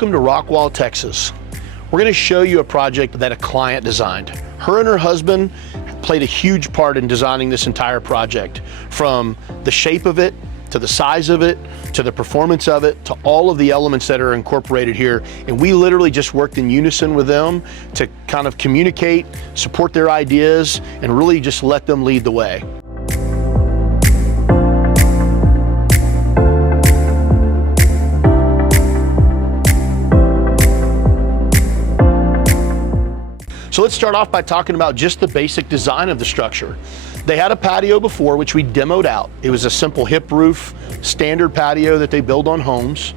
Welcome to Rockwall, Texas. We're going to show you a project that a client designed. Her and her husband played a huge part in designing this entire project, from the shape of it, to the size of it, to the performance of it, to all of the elements that are incorporated here. And we literally just worked in unison with them to kind of communicate, support their ideas, and really just let them lead the way. So let's start off by talking about just the basic design of the structure. They had a patio before, which we demoed out. It was a simple hip roof, standard patio that they build on homes.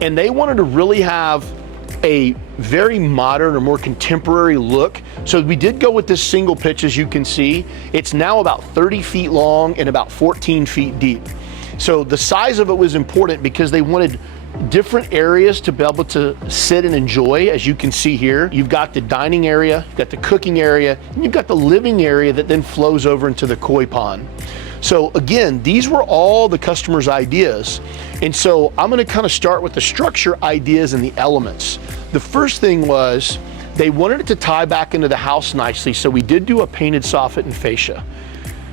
And they wanted to really have a very modern or more contemporary look. So we did go with this single pitch, as you can see. It's now about 30 feet long and about 14 feet deep. So the size of it was important because they wanted different areas to be able to sit and enjoy. As you can see here, you've got the dining area, you've got the cooking area, and you've got the living area that then flows over into the koi pond. So again, these were all the customer's ideas. And so I'm gonna kind of start with the structure ideas and the elements. The first thing was they wanted it to tie back into the house nicely, so we did do a painted soffit and fascia.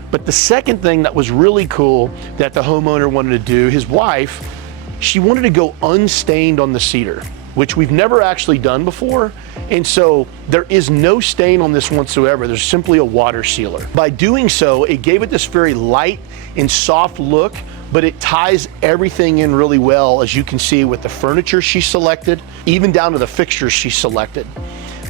But the second thing that was really cool that the homeowner wanted to do, his wife, she wanted to go unstained on the cedar, which we've never actually done before. And so there is no stain on this whatsoever. There's simply a water sealer. By doing so, it gave it this very light and soft look, but it ties everything in really well, as you can see with the furniture she selected, even down to the fixtures she selected.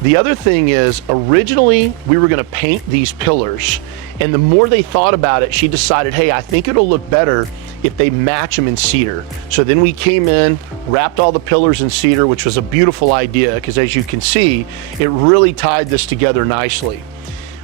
The other thing is, originally we were gonna paint these pillars, and the more they thought about it, she decided, hey, I think it'll look better if they match them in cedar. So then we came in, wrapped all the pillars in cedar, which was a beautiful idea, because as you can see, it really tied this together nicely.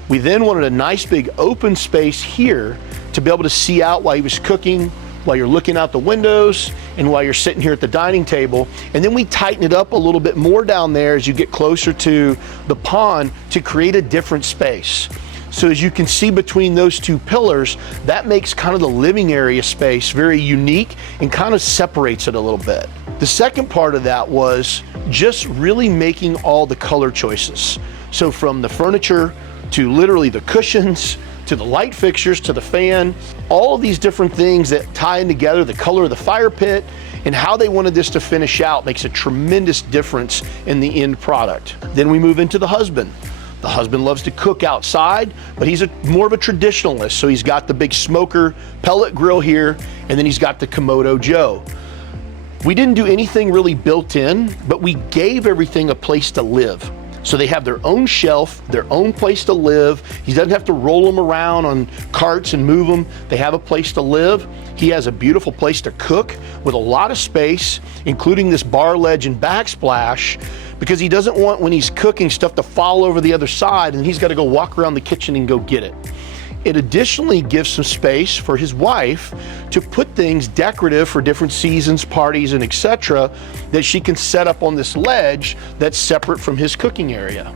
We then wanted a nice big open space here to be able to see out while he was cooking, while you're looking out the windows, and while you're sitting here at the dining table. And then we tighten it up a little bit more down there as you get closer to the pond to create a different space. So as you can see between those two pillars, that makes kind of the living area space very unique and kind of separates it a little bit. The second part of that was just really making all the color choices. So from the furniture to literally the cushions, to the light fixtures, to the fan, all of these different things that tie in together, the color of the fire pit, and how they wanted this to finish out makes a tremendous difference in the end product. Then we move into the husband. The husband loves to cook outside, but he's more of a traditionalist. So he's got the big smoker pellet grill here, and then he's got the Komodo Joe. We didn't do anything really built in, but we gave everything a place to live. So they have their own shelf, their own place to live. He doesn't have to roll them around on carts and move them. They have a place to live. He has a beautiful place to cook with a lot of space, including this bar ledge and backsplash, because he doesn't want, when he's cooking, stuff to fall over the other side and he's got to go walk around the kitchen and go get it. It additionally gives some space for his wife to put things decorative for different seasons, parties, and etc. that she can set up on this ledge that's separate from his cooking area.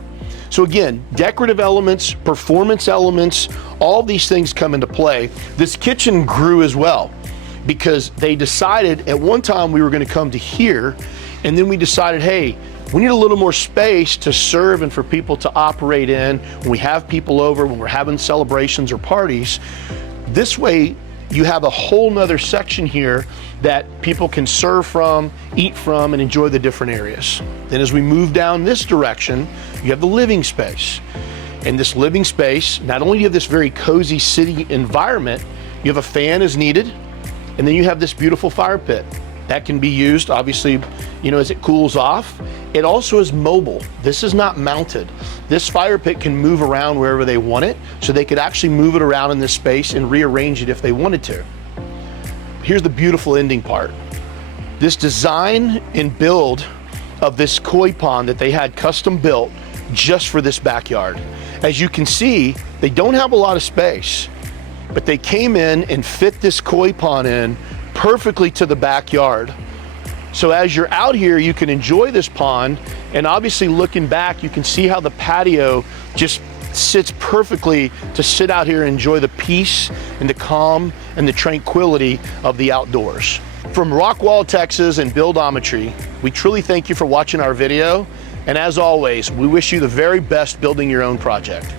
So again, decorative elements, performance elements, all these things come into play. This kitchen grew as well, because they decided at one time we were going to come to here, and then we decided, hey, we need a little more space to serve and for people to operate in when we have people over, when we're having celebrations or parties. This way, you have a whole nother section here that people can serve from, eat from, and enjoy the different areas. Then as we move down this direction, you have the living space. In this living space, not only do you have this very cozy city environment, you have a fan as needed, and then you have this beautiful fire pit. That can be used, obviously, as it cools off. It also is mobile. This is not mounted. This fire pit can move around wherever they want it, so they could actually move it around in this space and rearrange it if they wanted to. Here's the beautiful ending part. This design and build of this koi pond that they had custom built just for this backyard. As you can see, they don't have a lot of space, but they came in and fit this koi pond in perfectly to the backyard. So as you're out here, you can enjoy this pond, and obviously looking back, you can see how the patio just sits perfectly to sit out here and enjoy the peace and the calm and the tranquility of the outdoors. From Rockwall, Texas and Buildometry, we truly thank you for watching our video. And as always, we wish you the very best building your own project.